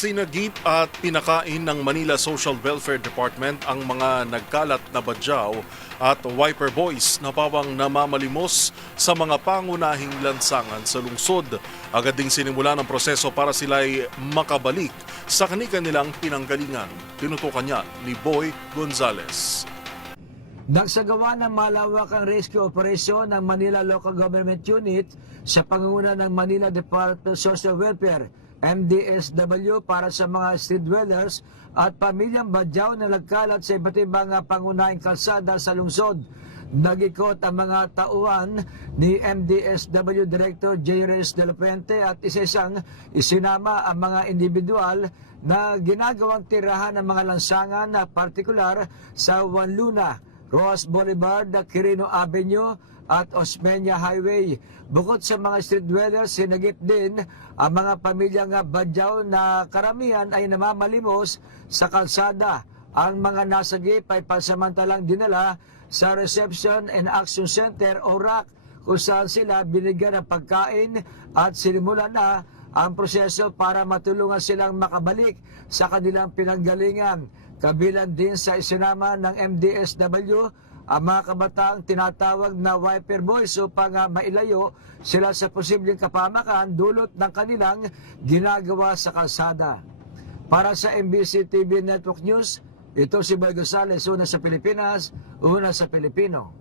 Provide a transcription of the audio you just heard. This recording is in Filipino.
Sinagip at pinakain ng Manila Social Welfare Department ang mga nagkalat na badyaw at wiper boys na pawang namamalimos sa mga pangunahing lansangan sa lungsod. Agad ding sinimula ng proseso para sila'y makabalik sa kanilang pinanggalingan. Tinutukan niya ni Boy Gonzales. Nagsagawa ng malawakang rescue operation ng Manila Local Government Unit sa pangunguna ng Manila Department of Social Welfare, MDSW, para sa mga street dwellers at pamilyang badyaw na nagkalat sa iba't ibang pangunahing kalsada sa lungsod. Nag-ikot ang mga tauhan ni MDSW Director J. Reyes de la Puente at isa-isang isinama ang mga individual na ginagawang tirahan ng mga lansangan na partikular sa Juan Luna, Rojas Boulevard, Quirino Avenue at Osmeña Highway. Bukod sa mga street dwellers, sinagip din ang mga pamilyang badyaw na karamihan ay namamalimos sa kalsada. Ang mga nasagip ay pansamantalang dinala sa Reception and Action Center o RAC, kung saan sila binigyan ng pagkain at sinimulan na ang proseso para matulungan silang makabalik sa kanilang pinanggalingan. Kabilang din sa isinama ng MDSW ang mga kabataang tinatawag na wiper boys upang mailayo sila sa posibleng kapamakan dulot ng kanilang ginagawa sa kalsada. Para sa MBC TV Network News, ito si Boy Gonzales, una sa Pilipinas, una sa Pilipino.